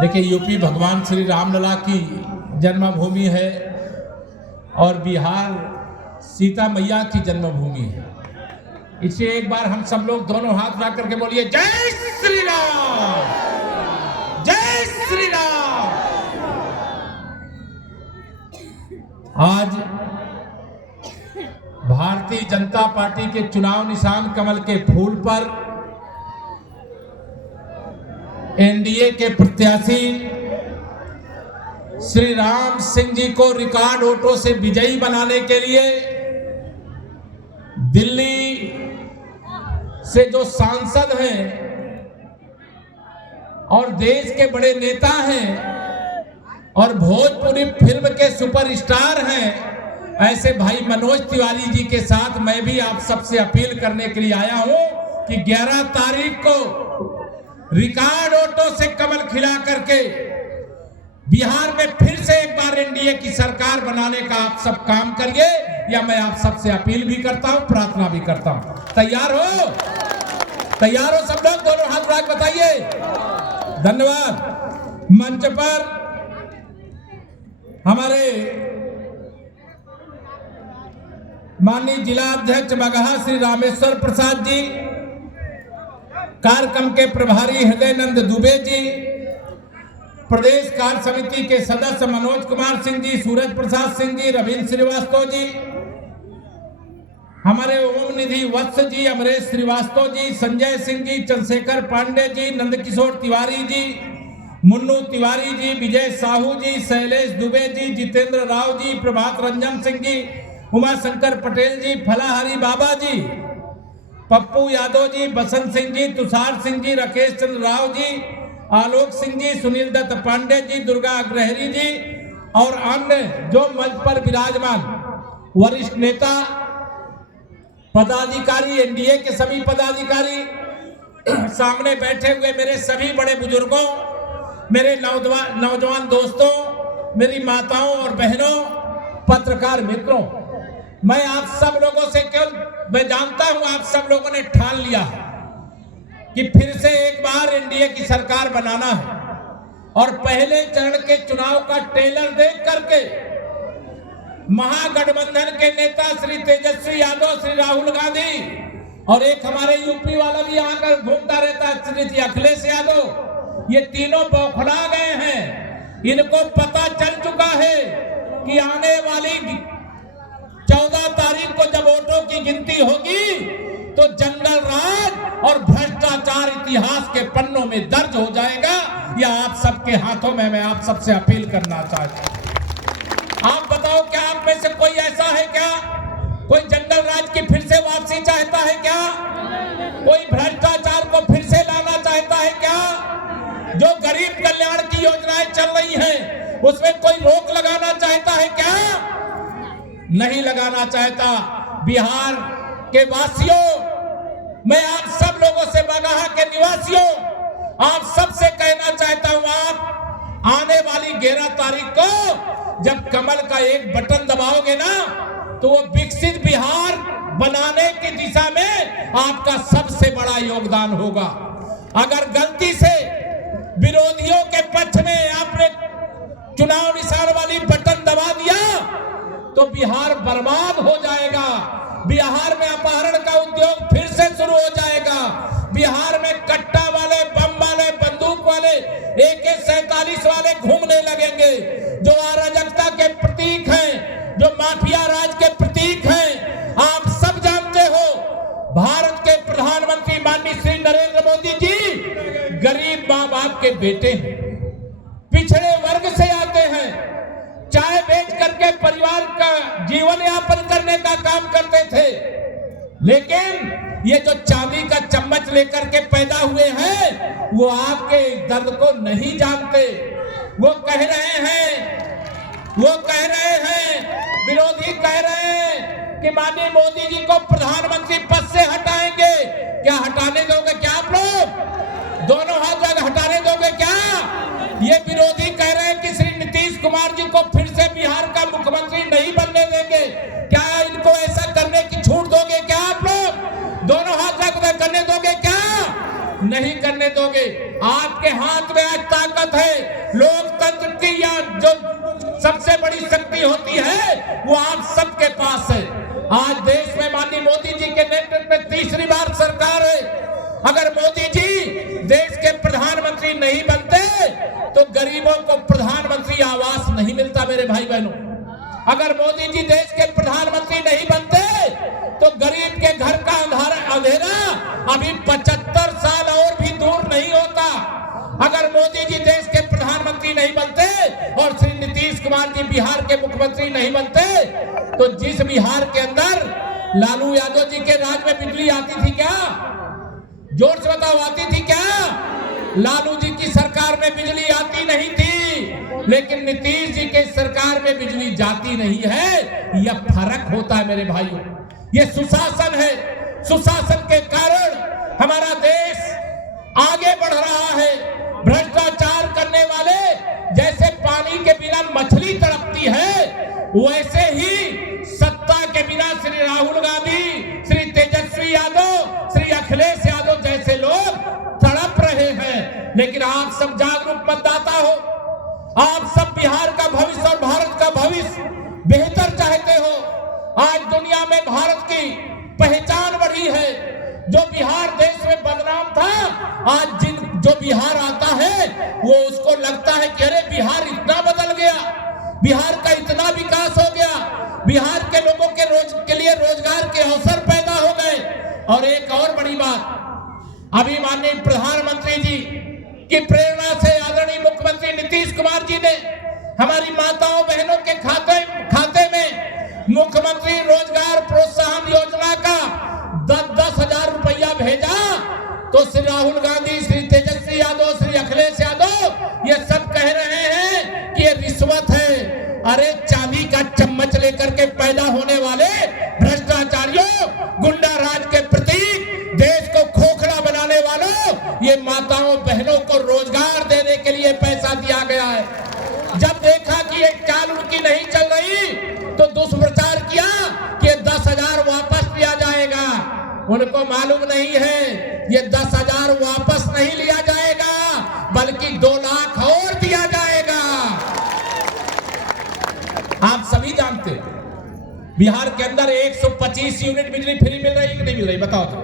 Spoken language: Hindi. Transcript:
देखिए, यूपी भगवान श्री रामलला की जन्मभूमि है और बिहार सीता मैया की जन्मभूमि है। इसलिए एक बार हम सब लोग दोनों हाथ उठा करके बोलिए, जय श्री राम, जय श्री राम। आज भारतीय जनता पार्टी के चुनाव निशान कमल के फूल पर एनडीए के प्रत्याशी श्री राम सिंह जी को रिकॉर्ड वोटों से विजयी बनाने के लिए दिल्ली से जो सांसद हैं और देश के बड़े नेता हैं और भोजपुरी फिल्म के सुपरस्टार हैं, ऐसे भाई मनोज तिवारी जी के साथ मैं भी आप सबसे अपील करने के लिए आया हूं कि 11 तारीख को रिकॉर्ड वोटों से कमल खिला करके बिहार में फिर से एक बार एनडीए की सरकार बनाने का आप सब काम करिए। या मैं आप सबसे अपील भी करता हूं, प्रार्थना भी करता हूं। तैयार हो? तैयार हो सब लोग? दोनों हाथ उठा के बताइए। धन्यवाद। मंच पर हमारे माननीय जिला अध्यक्ष बगहा श्री रामेश्वर प्रसाद जी, कार्यक्रम के प्रभारी हृदयनंद दुबे जी, प्रदेश कार्य समिति के सदस्य मनोज कुमार सिंह जी, सूरज प्रसाद सिंह जी, रविंद्र श्रीवास्तव जी, हमारे ओम निधि वत्स जी, अमरेश श्रीवास्तव जी, संजय सिंह जी, चंद्रशेखर पांडे जी, नंदकिशोर तिवारी जी, मुन्नू तिवारी जी, विजय साहू जी, शैलेश दुबे जी, जितेंद्र राव जी, प्रभात रंजन सिंह जी, उमाशंकर पटेल जी, फलाहरी बाबा जी, पप्पू यादव जी, बसंत सिंह जी, तुषार सिंह जी, राकेश चंद्र राव जी, आलोक सिंह जी, सुनील दत्त पांडे जी, दुर्गा अग्रहरी जी और अन्य जो मंच पर विराजमान वरिष्ठ नेता, पदाधिकारी, एनडीए के सभी पदाधिकारी, सामने बैठे हुए मेरे सभी बड़े बुजुर्गों, मेरे नौजवान दोस्तों, मेरी माताओं और बहनों, पत्रकार मित्रों, मैं आप सब लोगों से मैं जानता हूं आप सब लोगों ने ठान लिया कि फिर से एक बार एनडीए की सरकार बनाना है और पहले चरण के चुनाव का ट्रेलर देख करके महागठबंधन के नेता श्री तेजस्वी यादव, श्री राहुल गांधी और एक हमारे यूपी वाला भी आकर घूमता रहता है श्री अखिलेश यादव, ये तीनों बौखला गए हैं। इनको पता चल चुका है कि आने वाली 14 तारीख को जब वोटों की गिनती होगी तो जंगल राज और भ्रष्टाचार इतिहास के पन्नों में दर्ज हो जाएगा। यह आप सबके हाथों में मैं आप सबसे अपील करना चाहता हूं। आप बताओ, क्या आप में से कोई ऐसा है क्या? कोई जंगल राज की फिर से वापसी चाहता है क्या? कोई भ्रष्टाचार को फिर से लाना चाहता है क्या? जो गरीब कल्याण की योजनाएं चल रही हैं उसमें कोई रोक लगाना चाहता है क्या? नहीं लगाना चाहता। बिहार के वासियों, मैं आप सब लोगों से, बगहा के निवासियों, आप सबसे कहना चाहता हूं, आप आने वाली 11 तारीख को जब कमल का एक बटन दबाओगे ना तो वो विकसित बिहार बनाने की दिशा में आपका सबसे बड़ा योगदान होगा। अगर गलती से विरोधियों के पक्ष में आपने चुनाव निशान वाली बटन दबा दिया तो बिहार बर्बाद हो जाएगा। बिहार में अपहरण का उद्योग फिर से शुरू हो जाएगा। बिहार में कट्टा वाले, बम वाले, बंदूक वाले, AK-47 वाले घूमने लगेंगे, जो अराजकता के प्रतीक हैं, जो माफिया राज के प्रतीक हैं। आप सब जानते हो, भारत के प्रधानमंत्री माननीय श्री नरेंद्र मोदी जी गरीब माँ बाप के बेटे हैं, पिछड़े वर्ग से आते हैं, चाय बेच करके परिवार का जीवन यापन करने का काम करते थे। लेकिन ये जो चांदी का चम्मच लेकर के पैदा हुए हैं वो आपके दर्द को नहीं जानते। वो कह रहे हैं, विरोधी कह रहे हैं कि माननीय मोदी जी को प्रधानमंत्री पद से हटाएंगे। क्या हटाने दोगे क्या आप लोग? दोनों हाथ हटाने दोगे क्या? ये विरोधी कह रहे हैं कि श्री नीतीश कुमार जी को फिर से बिहार का मुख्यमंत्री नहीं बनने देंगे। क्या इनको ऐसा करने की छूट दोगे क्या आप लोग? दोनों हाथ करने दोगे क्या? नहीं करने दोगे। आपके हाथ में आज ताकत है। लोकतंत्र की या जो सबसे बड़ी शक्ति होती है वो आप सबके पास है। आज देश में माननीय मोदी जी के नेतृत्व में तीसरी बार सरकार है। अगर मोदी जी देश के प्रधानमंत्री नहीं बनते तो गरीबों को प्रधानमंत्री आवास नहीं मिलता मेरे भाई बहनों। अगर मोदी जी देश के प्रधानमंत्री नहीं बनते तो गरीब के घर का अंधेरा अभी 75 साल और भी दूर नहीं होता। अगर मोदी जी देश के प्रधानमंत्री नहीं बनते और श्री नीतीश कुमार जी बिहार के मुख्यमंत्री नहीं बनते तो जिस बिहार के अंदर लालू यादव जी के राज में बिजली आती थी क्या? जोर से बताओ, आती थी क्या? लालू जी की सरकार में बिजली आती नहीं थी, लेकिन नीतीश जी के सरकार में बिजली जाती नहीं है। यह फर्क होता है मेरे भाइयों। यह सुशासन है। सुशासन के कारण हमारा देश आगे बढ़ रहा है। भ्रष्टाचार करने वाले जैसे पानी के बिना मछली तड़पती है, वैसे ही सत्ता के बिना श्री राहुल गांधी, श्री तेजस्वी यादव, श्री अखिलेश यादव जैसे लोग तड़प रहे हैं। लेकिन आप सब जागरूक मतदाता हो, आप सब बिहार का भविष्य और भारत का भविष्य बेहतर चाहते हो। आज दुनिया में भारत की पहचान बढ़ी है। जो बिहार देश में बदनाम था, आज जो बिहार आता है वो उसको लगता है कि अरे बिहार इतना बदल गया, बिहार का इतना विकास हो गया, बिहार के लोगों के लिए रोजगार के अवसर पैदा हो गए। और एक और बड़ी बात, अभी माननीय प्रधानमंत्री जी की प्रेरणा से आदरणीय मुख्यमंत्री नीतीश कुमार जी ने हमारी माताओं बहनों के खाते में मुख्यमंत्री रोजगार प्रोत्साहन योजना का 10-10 हजार रुपया भेजा। तो श्री राहुल गांधी, श्री तेजस्वी यादव, श्री अखिलेश यादव ये सब कह रहे हैं कि ये रिश्वत है। अरे चांदी का चम्मच लेकर के पैदा होने वाले भ्रष्टाचारियों, गुंडा राज के प्रतीक, देश को खोखला बनाने वालों, ये माताओं बहनों को रोजगार देने के लिए पैसा दिया गया है। जब देखा कि ये चाल उनकी नहीं चल रही तो दुष्प्रचार किया कि 10,000 वापस लिया जाएगा। उनको मालूम नहीं है ये 10,000 वापस नहीं लिया जाएगा, बल्कि 2 लाख और दिया जाएगा। आप सभी जानते बिहार के अंदर 125 यूनिट बिजली फ्री मिल रही है कि नहीं मिल रही? बताओ तो।